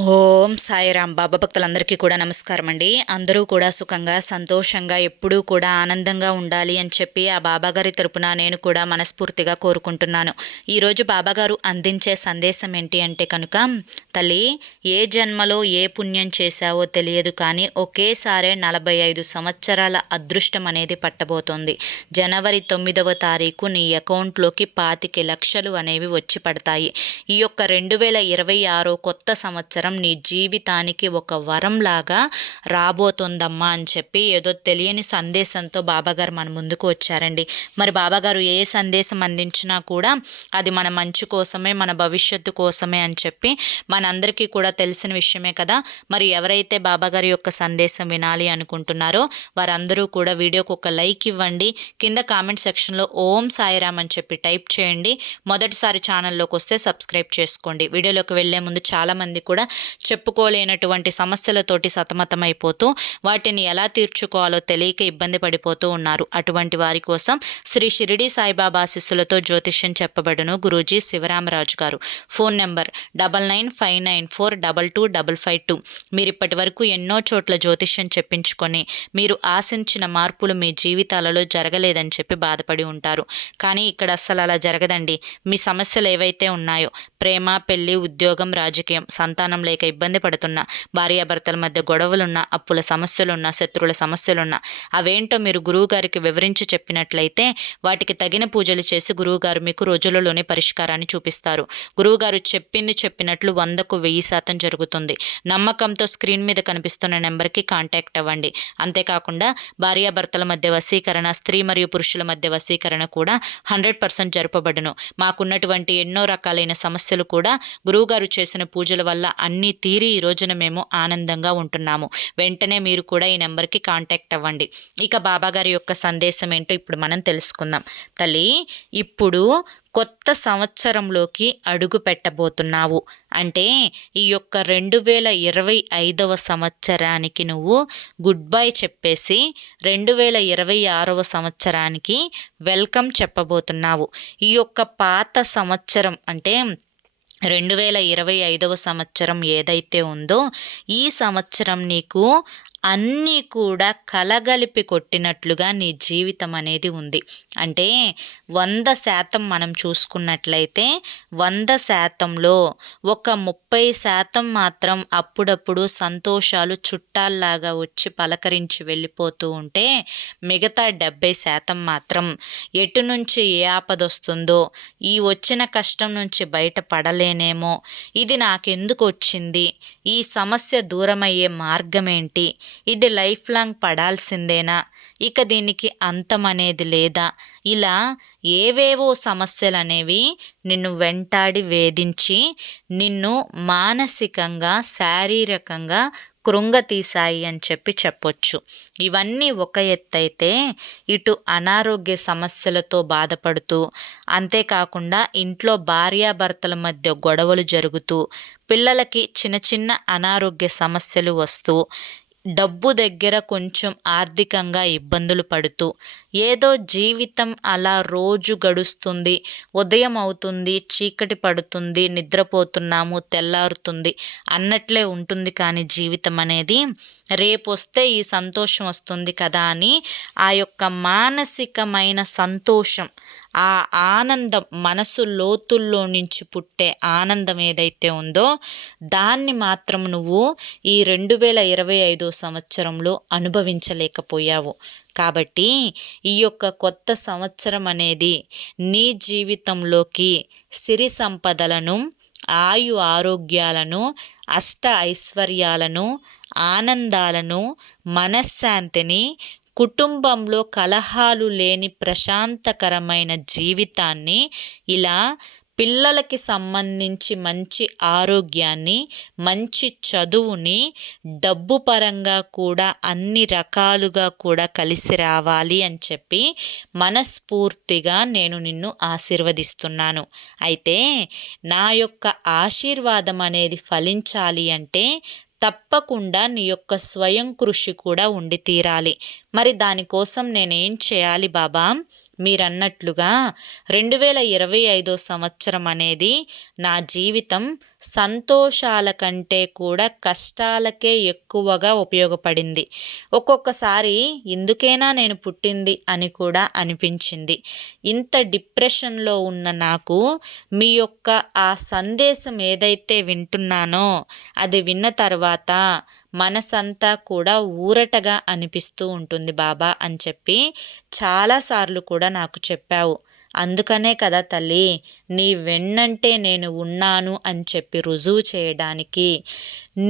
ఓం సాయిరాం. బాబా భక్తులందరికీ కూడా నమస్కారం అండి. అందరూ కూడా సుఖంగా సంతోషంగా ఎప్పుడూ కూడా ఆనందంగా ఉండాలి అని చెప్పి ఆ బాబాగారి తరపున నేను కూడా మనస్ఫూర్తిగా కోరుకుంటున్నాను. ఈరోజు బాబాగారు అందించే సందేశం ఏంటి అంటే కనుక, తల్లి, ఏ జన్మలో ఏ పుణ్యం చేశావో తెలియదు కానీ ఒకేసారే 45 సంవత్సరాల అదృష్టం అనేది పట్టబోతోంది. జనవరి 9వ తారీఖు నీ అకౌంట్లోకి 25 లక్షలు అనేవి వచ్చి పడతాయి. ఈ యొక్క 2026 కొత్త సంవత్సరం నీ జీవితానికి ఒక వరంలాగా రాబోతోందమ్మా అని చెప్పి ఏదో తెలియని సందేశంతో బాబాగారు మన ముందుకు వచ్చారండి. మరి బాబాగారు ఏ సందేశం అందించినా కూడా అది మన మంచి కోసమే, మన భవిష్యత్తు కోసమే అని చెప్పి మనందరికీ కూడా తెలిసిన విషయమే కదా. మరి ఎవరైతే బాబాగారి యొక్క సందేశం వినాలి అనుకుంటున్నారో వారందరూ కూడా వీడియోకి ఒక లైక్ ఇవ్వండి. కింద కామెంట్ సెక్షన్లో ఓం సాయిరామ్ అని చెప్పి టైప్ చేయండి. మొదటిసారి ఛానల్లోకి వస్తే సబ్స్క్రైబ్ చేసుకోండి. వీడియోలోకి వెళ్లే ముందు చాలామంది కూడా చెప్పుకోలేనటువంటి సమస్యలతోటి సతమతమైపోతూ వాటిని ఎలా తీర్చుకోవాలో తెలియక ఇబ్బంది పడిపోతూ ఉన్నారు. అటువంటి వారి కోసం శ్రీ షిరిడి సాయిబాబా ఆశీస్సులతో జ్యోతిష్యం చెప్పబడును. గురూజీ శివరామరాజు గారు. Phone number 9959422552. మీరు ఇప్పటి వరకు ఎన్నో చోట్ల జ్యోతిష్యం చెప్పించుకొని మీరు ఆశించిన మార్పులు మీ జీవితాలలో జరగలేదని చెప్పి బాధపడి ఉంటారు. కానీ ఇక్కడ అస్సలు అలా జరగదండి. మీ సమస్యలు ఏవైతే ఉన్నాయో, ప్రేమ, పెళ్లి, ఉద్యోగం, రాజకీయం, సంతానం లేక ఇబ్బంది పడుతున్నా, భార్యాభర్తల మధ్య గొడవలున్నా, అప్పుల సమస్యలున్నా, శత్రువుల సమస్యలున్నా, అవేంటో మీరు గురువుగారికి వివరించి చెప్పినట్లయితే వాటికి తగిన పూజలు చేసి గురువుగారు మీకు రోజులలోనే పరిష్కారాన్ని చూపిస్తారు. గురువుగారు చెప్పినట్లు 100కు 1000% జరుగుతుంది. నమ్మకంతో స్క్రీన్ మీద కనిపిస్తున్న నెంబర్కి కాంటాక్ట్ అవ్వండి. అంతేకాకుండా భార్యాభర్తల మధ్య వశీకరణ, స్త్రీ మరియు పురుషుల మధ్య వశీకరణ కూడా 100% జరపబడును. మాకున్నటువంటి ఎన్నో రకాలైన సమస్యలు కూడా గురువుగారు చేసిన పూజల వల్ల అన్నీ తీరి ఈ రోజున మేము ఆనందంగా ఉంటున్నాము. వెంటనే మీరు కూడా ఈ నెంబర్కి కాంటాక్ట్ అవ్వండి. ఇక బాబాగారి యొక్క సందేశం ఏంటో ఇప్పుడు మనం తెలుసుకుందాం. తల్లి, ఇప్పుడు కొత్త సంవత్సరంలోకి అడుగు పెట్టబోతున్నావు అంటే ఈ యొక్క 2025వ సంవత్సరానికి నువ్వు గుడ్ బై చెప్పేసి 2026వ సంవత్సరానికి వెల్కమ్ చెప్పబోతున్నావు. ఈ యొక్క పాత సంవత్సరం అంటే 2025వ సంవత్సరం ఏదైతే ఉందో ఈ సంవత్సరం నీకు అన్నీ కూడా కలగలిపి కొట్టినట్లుగా నీ జీవితం అనేది ఉంది. అంటే 100% మనం చూసుకున్నట్లయితే 100%లో ఒక 30% మాత్రం అప్పుడప్పుడు సంతోషాలు చుట్టాల్లాగా వచ్చి పలకరించి వెళ్ళిపోతూ ఉంటే, మిగతా 70% మాత్రం ఎటు నుంచి ఏ ఆపదొస్తుందో, ఈ వచ్చిన కష్టం నుంచి బయటపడలేనేమో, ఇది నాకెందుకు వచ్చింది, ఈ సమస్య దూరమయ్యే మార్గం ఏంటి, ఇది లైఫ్ లాంగ్ పడాల్సిందేనా, ఇక దీనికి అంతం అనేది లేదా, ఇలా ఏవేవో సమస్యలు అనేవి నిన్ను వెంటాడి వేధించి నిన్ను మానసికంగా, శారీరకంగా కృంగతీశాయి అని చెప్పి చెప్పొచ్చు. ఇవన్నీ ఒక ఎత్తైతే, ఇటు అనారోగ్య సమస్యలతో బాధపడుతూ, అంతేకాకుండా ఇంట్లో భార్యాభర్తల మధ్య గొడవలు జరుగుతూ, పిల్లలకి చిన్న చిన్న అనారోగ్య సమస్యలు వస్తూ, డబ్బు దగ్గర కొంచెం ఆర్థికంగా ఇబ్బందులు పడుతూ, ఏదో జీవితం అలా రోజు గడుస్తుంది, ఉదయం అవుతుంది, చీకటి పడుతుంది, నిద్రపోతున్నాము, తెల్లారుతుంది అన్నట్లే ఉంటుంది. కానీ జీవితం అనేది రేపొస్తే ఈ సంతోషం వస్తుంది కదా అని ఆ యొక్క మానసికమైన సంతోషం, ఆ ఆనందం, మనసు లోతుల్లో నుంచి పుట్టే ఆనందం ఏదైతే ఉందో దాన్ని మాత్రం నువ్వు ఈ 2025 సంవత్సరంలో అనుభవించలేకపోయావు. కాబట్టి ఈ యొక్క కొత్త సంవత్సరం అనేది నీ జీవితంలోకి సిరి సంపదలను, ఆయు ఆరోగ్యాలను, అష్ట ఐశ్వర్యాలను, ఆనందాలను, మనశ్శాంతిని, కుటుంబంలో కలహాలు లేని ప్రశాంతకరమైన జీవితాన్ని, ఇలా పిల్లలకి సంబంధించి మంచి ఆరోగ్యాన్ని, మంచి చదువుని, డబ్బు పరంగా కూడా అన్ని రకాలుగా కూడా కలిసి రావాలి అని చెప్పి మనస్ఫూర్తిగా నేను నిన్ను ఆశీర్వదిస్తున్నాను. అయితే నా యొక్క ఆశీర్వాదం అనేది ఫలించాలి అంటే తప్పకుండా నీ యొక్క స్వయం కృషి కూడా ఉండి తీరాలి. మరి దానికోసం నేనేం చేయాలి బాబా? మీరన్నట్లుగా 2025 సంవత్సరం అనేది నా జీవితం సంతోషాల కంటే కూడా కష్టాలకే ఎక్కువగా ఉపయోగపడింది. ఒక్కొక్కసారి ఇందుకేనా నేను పుట్టింది అని కూడా అనిపించింది. ఇంత డిప్రెషన్లో ఉన్న నాకు మీ యొక్క ఆ సందేశం ఏదైతే వింటున్నానో అది విన్న తర్వాత మనసంతా కూడా ఊరటగా అనిపిస్తూ ఉంటుంది బాబా అని చెప్పి చాలాసార్లు కూడా నాకు చెప్పావు. అందుకనే కదా తల్లి, నీ వెన్నంటే నేను ఉన్నాను అని చెప్పి రుజువు చేయడానికి,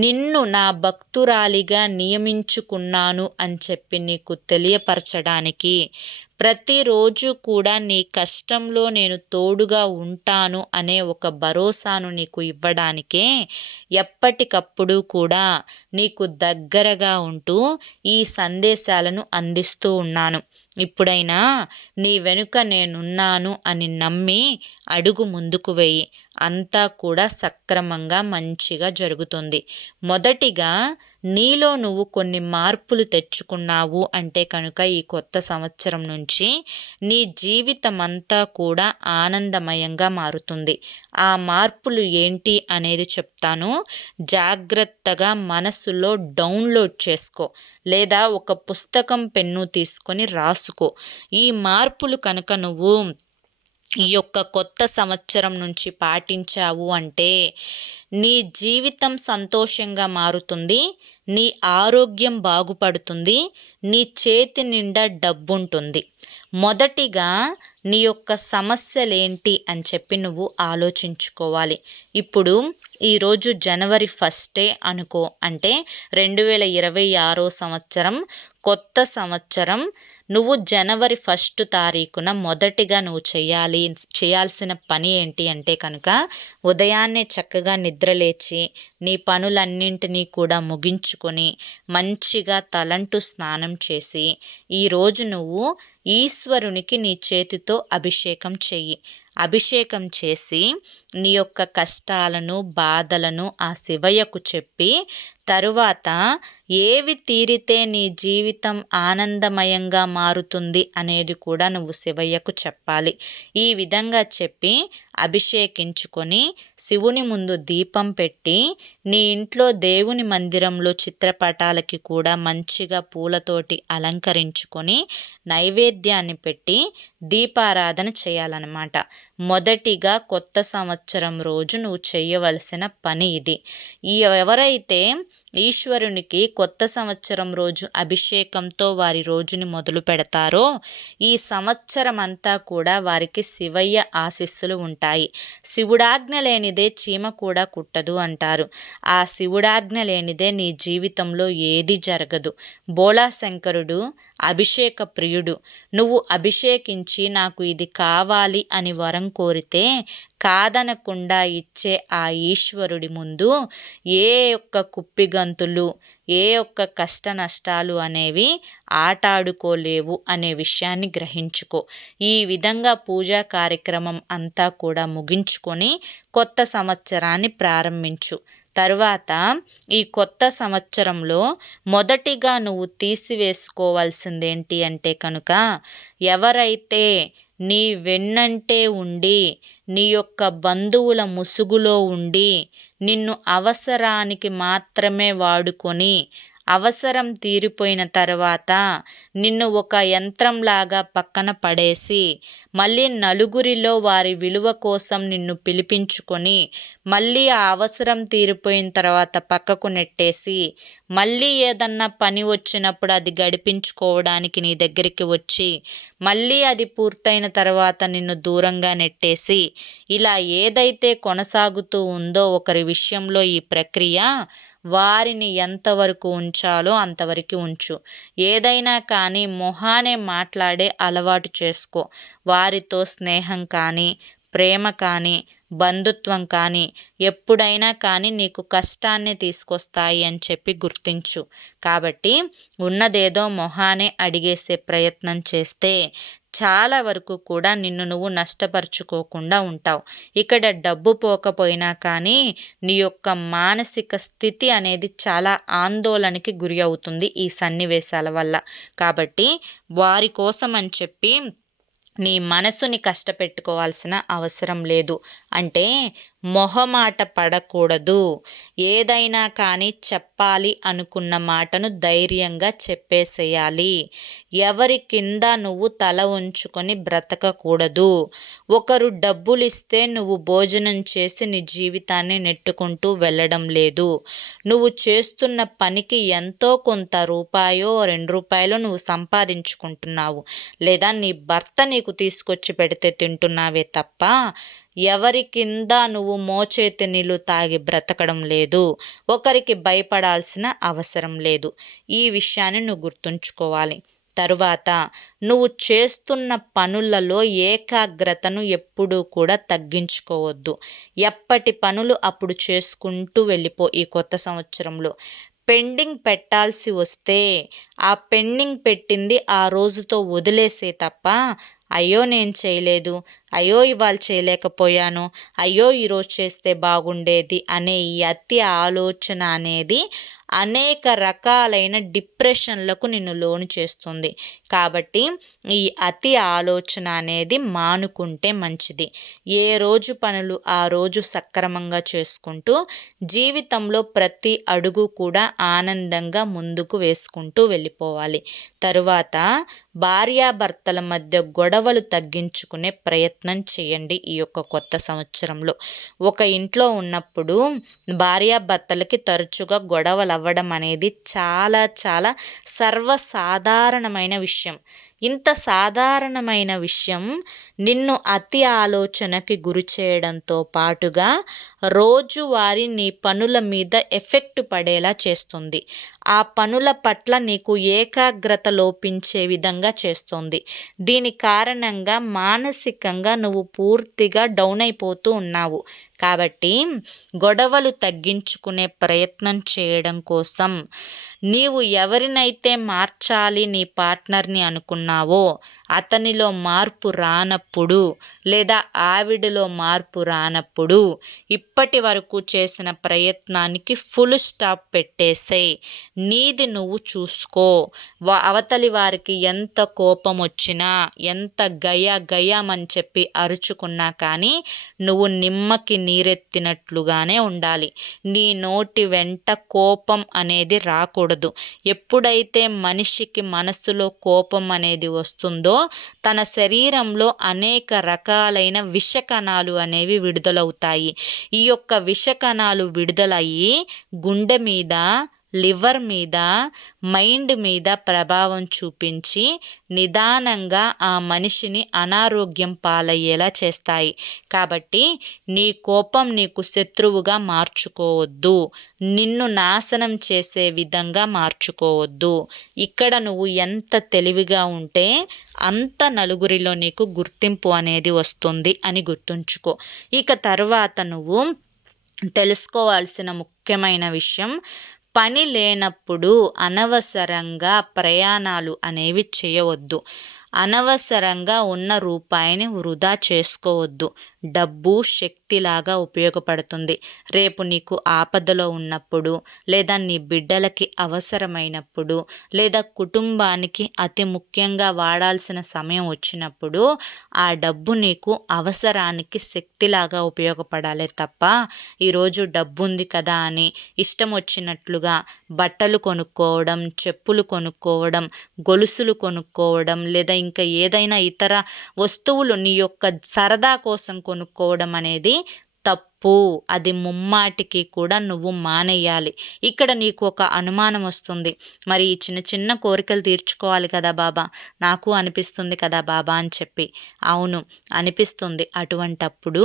నిన్ను నా భక్తురాలిగా నియమించుకున్నాను అని చెప్పి నీకు తెలియపరచడానికి, ప్రతిరోజు కూడా నీ కష్టంలో నేను తోడుగా ఉంటాను అనే ఒక భరోసాను నీకు ఇవ్వడానికే ఎప్పటికప్పుడు కూడా నీకు దగ్గరగా ఉంటూ ఈ సందేశాలను అందిస్తూ ఉన్నాను. ఇప్పుడైనా నీ వెనుక నేనున్నాను అని నమ్మి అడుగు ముందుకు వెయ్యి. అంతా కూడా సక్రమంగా మంచిగా జరుగుతుంది. మొదటిగా నీలో నువ్వు కొన్ని మార్పులు తెచ్చుకున్నావు అంటే కనుక ఈ కొత్త సంవత్సరం నుంచి నీ జీవితం అంతా కూడా ఆనందమయంగా మారుతుంది. ఆ మార్పులు ఏంటి అనేది చెప్తాను. జాగ్రత్తగా మనసులో డౌన్లోడ్ చేసుకో, లేదా ఒక పుస్తకం పెన్ను తీసుకొని రాసుకో. ఈ మార్పులు కనుక నువ్వు ఈ యొక్క కొత్త సంవత్సరం నుంచి పాటించావు అంటే నీ జీవితం సంతోషంగా మారుతుంది, నీ ఆరోగ్యం బాగుపడుతుంది, నీ చేతి నిండా డబ్బుంటుంది. మొదటిగా నీ యొక్క సమస్యలేంటి అని చెప్పి నువ్వు ఆలోచించుకోవాలి. ఇప్పుడు ఈరోజు జనవరి 1 అనుకో, అంటే 2026 సంవత్సరం కొత్త సంవత్సరం. నువ్వు జనవరి 1 తారీఖున మొదటిగా నువ్వు చేయాల్సిన పని ఏంటి అంటే కనుక ఉదయాన్నే చక్కగా నిద్రలేచి నీ పనులన్నింటినీ కూడా ముగించుకొని మంచిగా తలంటు స్నానం చేసి ఈరోజు నువ్వు ఈశ్వరునికి నీ చేతితో అభిషేకం చెయ్యి. అభిషేకం చేసి నీ యొక్క కష్టాలను బాధలను ఆ శివయ్యకు చెప్పి తరువాత ఏవి తీరితే నీ జీవితం ఆనందమయంగా మారుతుంది అనేది కూడా నువ్వు శివయ్యకు చెప్పాలి. ఈ విధంగా చెప్పి అభిషేకించుకొని శివుని ముందు దీపం పెట్టి నీ ఇంట్లో దేవుని మందిరంలో చిత్రపటాలకి కూడా మంచిగా పూలతోటి అలంకరించుకొని నైవేద్యాన్ని పెట్టి దీపారాధన చేయాలన్నమాట. మొదటిగా కొత్త సంవత్సరం రోజు నువ్వు చేయవలసిన పని ఇది. ఎవరైతే ఈశ్వరునికి కొత్త సంవత్సరం రోజు అభిషేకంతో వారి రోజుని మొదలు పెడతారో ఈ సంవత్సరం అంతా కూడా వారికి శివయ్య ఆశీస్సులు ఉంటాయి. శివుడాజ్ఞ లేనిదే చీమ కూడా కుట్టదు అంటారు. ఆ శివుడాజ్ఞ లేనిదే నీ జీవితంలో ఏది జరగదు. బోళాశంకరుడు అభిషేక ప్రియుడు. నువ్వు అభిషేకించి నాకు ఇది కావాలి అని వరం కోరితే కాదనకుండా ఇచ్చే ఆ ఈశ్వరుడి ముందు ఏ ఒక్క కుప్పిగంతులు, ఏ ఒక్క కష్ట నష్టాలు అనేవి ఆటాడుకోలేవు అనే విషయాన్ని గ్రహించుకో. ఈ విధంగా పూజా కార్యక్రమం అంతా కూడా ముగించుకొని కొత్త సంవత్సరాన్ని ప్రారంభించు. తరువాత ఈ కొత్త సంవత్సరంలో మొదటిగా నువ్వు తీసివేసుకోవాల్సిందేంటి అంటే కనుక ఎవరైతే నీ వెన్నంటే ఉండి నీ యొక్క బంధువుల ముసుగులో ఉండి నిన్ను అవసరానికి మాత్రమే వాడుకొని అవసరం తీరిపోయిన తర్వాత నిన్ను ఒక యంత్రంలాగా పక్కన పడేసి మళ్ళీ నలుగురిలో వారి విలువ కోసం నిన్ను పిలిపించుకొని మళ్ళీ ఆ అవసరం తీరిపోయిన తర్వాత పక్కకు నెట్టేసి మళ్ళీ ఏదన్నా పని వచ్చినప్పుడు అది గడిపించుకోవడానికి నీ దగ్గరికి వచ్చి మళ్ళీ అది పూర్తయిన తర్వాత నిన్ను దూరంగా నెట్టేసి ఇలా ఏదైతే కొనసాగుతూ ఉందో ఒకరి విషయంలో ఈ ప్రక్రియ, వారిని ఎంతవరకు ఉంచాలో అంతవరకు ఉంచు. ఏదైనా కానీ మొహానే మాట్లాడే అలవాటు చేసుకో. వారితో స్నేహం కానీ ప్రేమ కానీ బంధుత్వం కానీ ఎప్పుడైనా కానీ నీకు కష్టాన్ని తీసుకొస్తాయి అని చెప్పి గుర్తించు. కాబట్టి ఉన్నదేదో మొహానే అడిగేసే ప్రయత్నం చేస్తే చాలా వరకు కూడా నిన్ను నువ్వు నష్టపరుచుకోకుండా ఉంటావు. ఇక్కడ డబ్బు పోకపోయినా కానీ నీ యొక్క మానసిక స్థితి అనేది చాలా ఆందోళనకి గురి అవుతుంది ఈ సన్నివేశాల వల్ల. కాబట్టి వారి కోసం అని చెప్పి నీ మనసుని కష్టపెట్టుకోవాల్సిన అవసరం లేదు. అంటే మొహమాట పడకూడదు. ఏదైనా కానీ చెప్పాలి అనుకున్న మాటను ధైర్యంగా చెప్పేసేయాలి. ఎవరి కింద నువ్వు తల ఉంచుకొని బ్రతకకూడదు. ఒకరు డబ్బులిస్తే నువ్వు భోజనం చేసి నీ జీవితాన్ని నెట్టుకుంటూ వెళ్ళడం లేదు. నువ్వు చేస్తున్న పనికి ఎంతో కొంత రూపాయో 2 రూపాయలో నువ్వు సంపాదించుకుంటున్నావు. లేదా నీ భర్త నీకు తీసుకొచ్చి పెడితే తింటున్నావే తప్ప ఎవరి కింద నువ్వు మోచేతి నీళ్ళు తాగి బ్రతకడం లేదు. ఒకరికి భయపడాల్సిన అవసరం లేదు. ఈ విషయాన్ని నువ్వు గుర్తుంచుకోవాలి. తరువాత నువ్వు చేస్తున్న పనులలో ఏకాగ్రతను ఎప్పుడూ కూడా తగ్గించుకోవద్దు. ఎప్పటి పనులు అప్పుడు చేసుకుంటూ వెళ్ళిపో. ఈ కొత్త సంవత్సరంలో పెండింగ్ పెట్టాల్సి వస్తే ఆ పెండింగ్ పెట్టింది ఆ రోజుతో వదిలేసే తప్ప అయ్యో నేను చేయలేదు, అయ్యో ఇవాళ చేయలేకపోయాను, అయ్యో ఈరోజు చేస్తే బాగుండేది అనే ఈ అతి ఆలోచన అనేది అనేక రకాలైన డిప్రెషన్లకు నిన్ను లోను చేస్తుంది. కాబట్టి ఈ అతి ఆలోచన అనేది మానుకుంటే మంచిది. ఏ రోజు పనులు ఆ రోజు సక్రమంగా చేసుకుంటూ జీవితంలో ప్రతి అడుగు కూడా ఆనందంగా ముందుకు వేసుకుంటూ వెళ్ళిపోవాలి. తరువాత భార్యాభర్తల మధ్య గొడవలు తగ్గించుకునే ప్రయత్నం చేయండి. ఈ యొక్క కొత్త సంవత్సరంలో ఒక ఇంట్లో ఉన్నప్పుడు భార్యాభర్తలకి తరచుగా గొడవలు అవ్వడం అనేది చాలా చాలా సర్వసాధారణమైన విషయం. ఇంత సాధారణమైన విషయం నిన్ను అతి ఆలోచనకి గురి చేయడంతో పాటుగా రోజువారీ నీ పనుల మీద ఎఫెక్ట్ పడేలా చేస్తుంది. ఆ పనుల పట్ల నీకు ఏకాగ్రత లోపించే విధంగా చేస్తుంది. దీని కారణంగా మానసికంగా నువ్వు పూర్తిగా డౌన్ అయిపోతూ ఉన్నావు. కాబట్టి గొడవలు తగ్గించుకునే ప్రయత్నం చేయడం కోసం నీవు ఎవరినైతే మార్చాలి నీ పార్ట్నర్ని అనుకున్నావో అతనిలో మార్పు రానప్పుడు లేదా ఆవిడలో మార్పు రానప్పుడు ఇప్పటి వరకు చేసిన ప్రయత్నానికి ఫుల్ స్టాప్ పెట్టేసేయ్. నీది నువ్వు చూసుకో. అవతలి వారికి ఎంత కోపం వచ్చినా ఎంత గయామని చెప్పి అరుచుకున్నా కానీ నువ్వు నిమ్మకి నీరెత్తినట్లుగానే ఉండాలి. నీ నోటి వెంట కోపం అనేది రాకూడదు. ఎప్పుడైతే మనిషికి మనసులో కోపం అనేది వస్తుందో తన శరీరంలో అనేక రకాలైన విషకణాలు అనేవి విడుదలవుతాయి. ఈ యొక్క విషకణాలు విడుదలయ్యి గుండె మీద, లివర్ మీద, మైండ్ మీద ప్రభావం చూపించి నిదానంగా ఆ మనిషిని అనారోగ్యం పాలయ్యేలా చేస్తాయి. కాబట్టి నీ కోపం నీకు శత్రువుగా మార్చుకోవద్దు. నిన్ను నాశనం చేసే విధంగా మార్చుకోవద్దు. ఇక్కడ నువ్వు ఎంత తెలివిగా ఉంటే అంత నలుగురిలో నీకు గుర్తింపు అనేది వస్తుంది అని గుర్తుంచుకో. ఇక తర్వాత నువ్వు తెలుసుకోవాల్సిన ముఖ్యమైన విషయం, పని లేనప్పుడు అనవసరంగా ప్రయాణాలు అనేవి చేయవద్దు. అనవసరంగా ఉన్న రూపాయిని వృధా చేసుకోవద్దు. డబ్బు శక్తిలాగా ఉపయోగపడుతుంది. రేపు నీకు ఆపదలో ఉన్నప్పుడు లేదా నీ బిడ్డలకి అవసరమైనప్పుడు లేదా కుటుంబానికి అతి ముఖ్యంగా వాడాల్సిన సమయం వచ్చినప్పుడు ఆ డబ్బు నీకు అవసరానికి శక్తిలాగా ఉపయోగపడాలి తప్ప ఈరోజు డబ్బు ఉంది కదా అని ఇష్టం వచ్చినట్లుగా బట్టలు కొనుక్కోవడం, చెప్పులు కొనుక్కోవడం, గొలుసులు కొనుక్కోవడం లేదా ఇంకా ఏదైనా ఇతర వస్తువులు నీ యొక్క సరదా కోసం కొనుక్కోవడం అనేది తప్పు. అది ముమ్మాటికి కూడా నువ్వు మానేయాలి. ఇక్కడ నీకు ఒక అనుమానం వస్తుంది, మరి ఈ చిన్న చిన్న కోరికలు తీర్చుకోవాలి కదా బాబా, నాకు అనిపిస్తుంది కదా బాబా అని చెప్పి. అవును అనిపిస్తుంది. అటువంటప్పుడు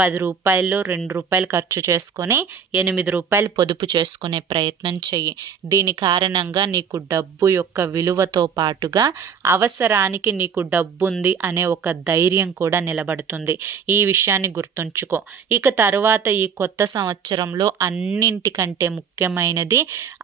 10 రూపాయల్లో 2 రూపాయలు ఖర్చు చేసుకొని 8 రూపాయలు పొదుపు చేసుకునే ప్రయత్నం చెయ్యి. దీని కారణంగా నీకు డబ్బు యొక్క విలువతో పాటుగా అవసరానికి నీకు డబ్బు ఉంది అనే ఒక ధైర్యం కూడా నిలబడుతుంది. ఈ విషయాన్ని గుర్తుంచుకో. ఇక తరువాత ఈ కొత్త సంవత్సరంలో అన్నింటికంటే ముఖ్యమైనది,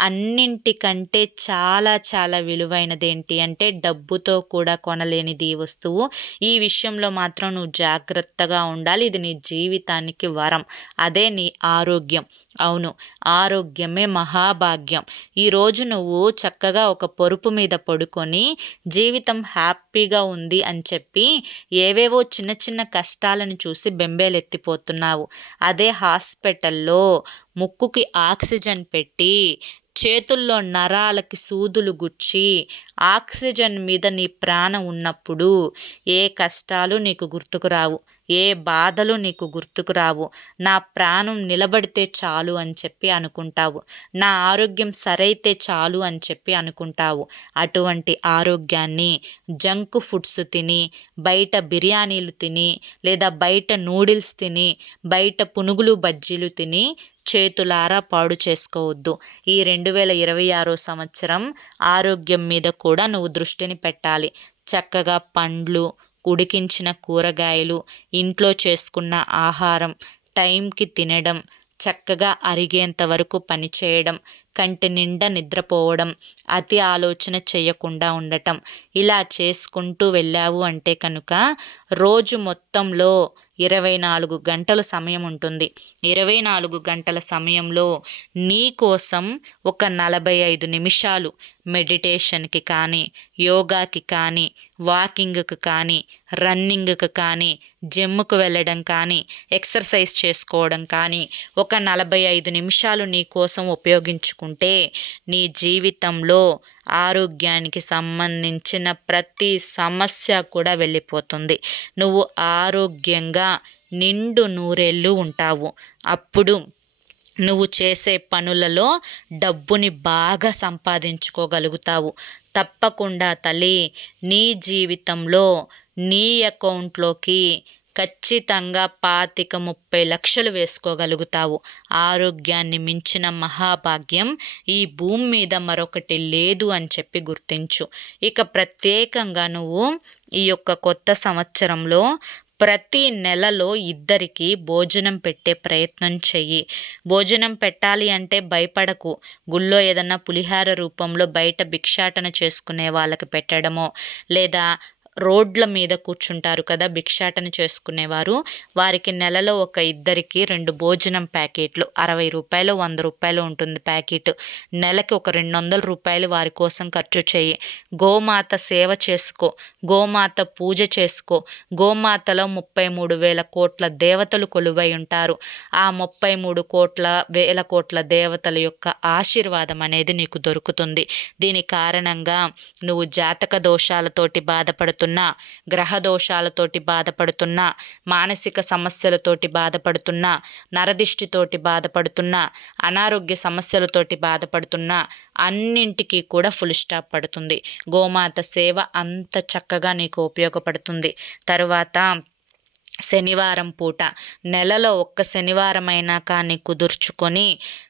అన్నింటికంటే చాలా చాలా విలువైనది ఏంటి అంటే డబ్బుతో కూడా కొనలేనిది ఈ వస్తువు. ఈ విషయంలో మాత్రం నువ్వు జాగ్రత్తగా ఉండాలి. ఇది నీ జీవితానికి వరం. అదే నీ ఆరోగ్యం. అవును, ఆరోగ్యమే మహాభాగ్యం. ఈరోజు నువ్వు చక్కగా ఒక పొరుపు మీద పడుకొని జీవితం హ్యాపీగా ఉంది అని చెప్పి ఏవేవో చిన్న చిన్న కష్టాలను చూసి బెంబేలెత్తిపోతున్నావు. అదే హాస్పిటల్లో ముక్కుకి ఆక్సిజన్ పెట్టి చేతుల్లో నరాలకి సూదులు గుచ్చి ఆక్సిజన్ మీద నీ ప్రాణం ఉన్నప్పుడు ఏ కష్టాలు నీకు గుర్తుకు రావు, ఏ బాధలు నీకు గుర్తుకు రావు. నా ప్రాణం నిలబడితే చాలు అని చెప్పి అనుకుంటావు, నా ఆరోగ్యం సరైతే చాలు అని చెప్పి అనుకుంటావు. అటువంటి ఆరోగ్యాన్ని జంక్ ఫుడ్స్ తిని, బయట బిర్యానీలు తిని, లేదా బయట నూడిల్స్ తిని, బయట పునుగులు బజ్జీలు తిని చేతులారా పాడు చేసుకోవద్దు. ఈ 2026 సంవత్సరం ఆరోగ్యం మీద కూడా నువ్వు దృష్టిని పెట్టాలి. చక్కగా పండ్లు, ఉడికించిన కూరగాయలు, ఇంట్లో చేసుకున్న ఆహారం టైంకి తినడం, చక్కగా అరిగేంత వరకు పనిచేయడం, కంటి నిండా నిద్రపోవడం, అతి ఆలోచన చేయకుండా ఉండటం, ఇలా చేసుకుంటూ వెళ్ళావు అంటే కనుక రోజు మొత్తంలో 24 గంటల సమయం ఉంటుంది. 24 గంటల సమయంలో నీ కోసం ఒక 45 నిమిషాలు మెడిటేషన్కి కానీ, యోగాకి కానీ, వాకింగ్కి కానీ, రన్నింగ్కి కానీ, జిమ్కి వెళ్ళడం కానీ, ఎక్సర్సైజ్ చేసుకోవడం కానీ ఒక 45 నిమిషాలు నీ కోసం ఉపయోగించుకుంటే నీ జీవితంలో ఆరోగ్యానికి సంబంధించిన ప్రతి సమస్య కూడా వెళ్ళిపోతుంది. నువ్వు ఆరోగ్యంగా నిండు నూరేళ్ళు ఉంటావు. అప్పుడు నువ్వు చేసే పనులలో డబ్బుని బాగా సంపాదించుకోగలుగుతావు. తప్పకుండా తల్లి, నీ జీవితంలో నీ అకౌంట్లోకి ఖచ్చితంగా 25-30 లక్షలు వేసుకోగలుగుతావు. ఆరోగ్యాన్ని మించిన మహాభాగ్యం ఈ భూమి మీద మరొకటి లేదు అని చెప్పి గుర్తించు. ఇక ప్రత్యేకంగా నువ్వు ఈ యొక్క కొత్త సంవత్సరంలో ప్రతి నెలలో 2 భోజనం పెట్టే ప్రయత్నం చెయ్యి. భోజనం పెట్టాలి అంటే భయపడకు. గుళ్ళో ఏదన్నా పులిహార రూపంలో బయట భిక్షాటన చేసుకునే వాళ్ళకి పెట్టడమో, లేదా రోడ్ల మీద కూర్చుంటారు కదా భిక్షాటన చేసుకునేవారు, వారికి నెలలో ఒక 2 2 భోజనం ప్యాకెట్లు, 60 రూపాయలు 100 రూపాయలు ఉంటుంది ప్యాకెట్. నెలకి ఒక 200 రూపాయలు వారి కోసం ఖర్చు చేయి. గోమాత సేవ చేసుకో, గోమాత పూజ చేసుకో. గోమాతలో 33,000 కోట్ల దేవతలు కొలువై ఉంటారు. ఆ 33,000 కోట్ల దేవతల యొక్క ఆశీర్వాదం అనేది నీకు దొరుకుతుంది. దీని కారణంగా నువ్వు జాతక దోషాలతోటి బాధపడుతున్నా, గ్రహ దోషాలతోటి బాధపడుతున్నా, మానసిక సమస్యలతోటి బాధపడుతున్నా, నరదిష్టితోటి బాధపడుతున్నా, అనారోగ్య సమస్యలతోటి బాధపడుతున్నా, అన్నింటికీ కూడా ఫుల్ స్టాప్ పడుతుంది. గోమాత సేవ అంత చక్కగా నీకు ఉపయోగపడుతుంది. తరువాత శనివారం పూట, నెలలో ఒక్క శనివారమైనా కానీ కుదుర్చుకొని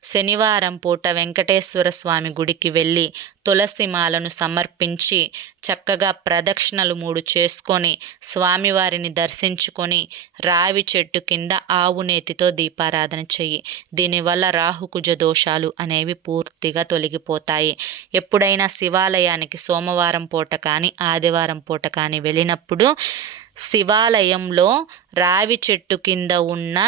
శనివారం పూట వెంకటేశ్వర స్వామి గుడికి వెళ్ళి తులసి మాలను సమర్పించి చక్కగా ప్రదక్షిణలు 3 చేసుకొని స్వామివారిని దర్శించుకొని రావి చెట్టు కింద ఆవు నేతితో దీపారాధన చెయ్యి. దీనివల్ల రాహుకుజ దోషాలు అనేవి పూర్తిగా తొలగిపోతాయి. ఎప్పుడైనా శివాలయానికి సోమవారం పూట కానీ ఆదివారం పూట కానీ వెళ్ళినప్పుడు శివాలయంలో రావి చెట్టు కింద ఉన్న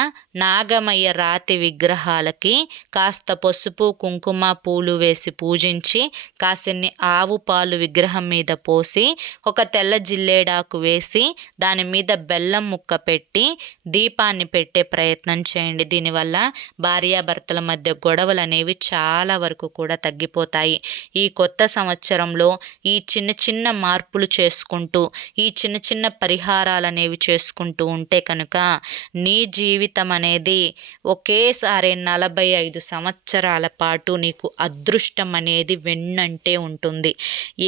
నాగమయ్య రాతి విగ్రహాలకి కాస్త పసుపు కుంకుమ పూలు వేసి పూజించి, కాసిన్ని ఆవు పాలు విగ్రహం మీద పోసి, ఒక తెల్ల జిల్లేడాకు వేసి దాని మీద బెల్లం ముక్క పెట్టి దీపాన్ని పెట్టే ప్రయత్నం చేయండి. దీనివల్ల భార్యాభర్తల మధ్య గొడవలు అనేవి చాలా వరకు కూడా తగ్గిపోతాయి. ఈ కొత్త సంవత్సరంలో ఈ చిన్న చిన్న మార్పులు చేసుకుంటూ, ఈ చిన్న చిన్న పరిహారాలు అనేవి చేసుకుంటూ ఉంటే కనుక నీ జీవితం అనేది ఒకేసారి 45 సంవత్సరాల పాటు నీకు అదృష్టం అనేది వెన్నంటే ఉంటుంది.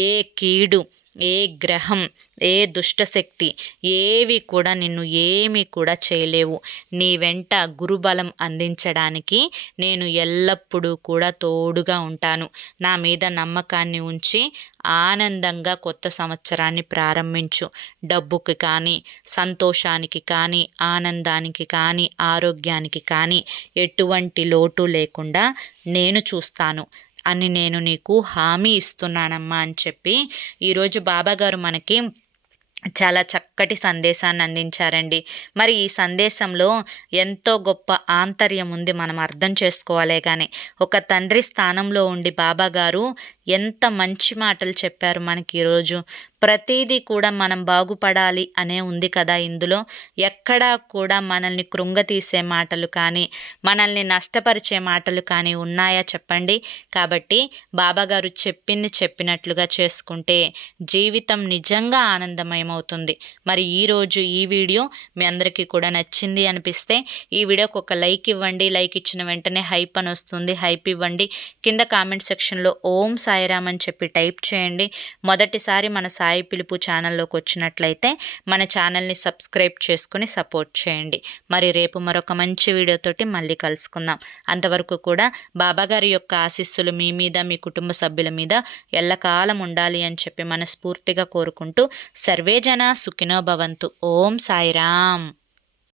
ఏ కీడు, ఏ గ్రహం, ఏ దుష్టశక్తి ఏవి కూడా నిన్ను ఏమీ కూడా చేయలేవు. నీ వెంట గురుబలం అందించడానికి నేను ఎల్లప్పుడూ కూడా తోడుగా ఉంటాను. నా మీద నమ్మకాన్ని ఉంచి ఆనందంగా కొత్త సంవత్సరాన్ని ప్రారంభించు. డబ్బుకి కానీ, సంతోషానికి కానీ, ఆనందానికి కానీ, ఆరోగ్యానికి కానీ ఎటువంటి లోటు లేకుండా నేను చూస్తాను అని నేను నీకు హామీ ఇస్తున్నానమ్మా అని చెప్పి ఈరోజు బాబాగారు మనకి చాలా చక్కటి సందేశాన్ని అందించారండి. మరి ఈ సందేశంలో ఎంతో గొప్ప ఆంతర్యం ఉంది, మనం అర్థం చేసుకోవాలే కానీ. ఒక తండ్రి స్థానంలో ఉండి బాబాగారు ఎంత మంచి మాటలు చెప్పారు మనకి ఈరోజు. ప్రతిదీ కూడా మనం బాగుపడాలి అనే ఉంది కదా ఇందులో. ఎక్కడా కూడా మనల్ని కృంగతీసే మాటలు కానీ మనల్ని నష్టపరిచే మాటలు కానీ ఉన్నాయా చెప్పండి? కాబట్టి బాబాగారు చెప్పింది చెప్పినట్లుగా చేసుకుంటే జీవితం నిజంగా ఆనందమయమవుతుంది. మరి ఈరోజు ఈ వీడియో మీ అందరికీ కూడా నచ్చింది అనిపిస్తే ఈ వీడియోకి ఒక లైక్ ఇవ్వండి. లైక్ ఇచ్చిన వెంటనే హైప్ అని వస్తుంది, హైప్ ఇవ్వండి. కింద కామెంట్ సెక్షన్లో ఓం సాయిరామ్ అని చెప్పి టైప్ చేయండి. మొదటిసారి మన సాయి పిలుపు ఛానల్లోకి వచ్చినట్లయితే మన ఛానల్ని సబ్స్క్రైబ్ చేసుకుని సపోర్ట్ చేయండి. మరి రేపు మరొక మంచి వీడియోతోటి మళ్ళీ కలుసుకుందాం. అంతవరకు కూడా బాబాగారి యొక్క ఆశీస్సులు మీ మీద, మీ కుటుంబ సభ్యుల మీద ఎల్లకాలం ఉండాలి అని చెప్పి మనస్ఫూర్తిగా కోరుకుంటూ సర్వేజన సుఖినో భవంతు. ఓం సాయిరామ్.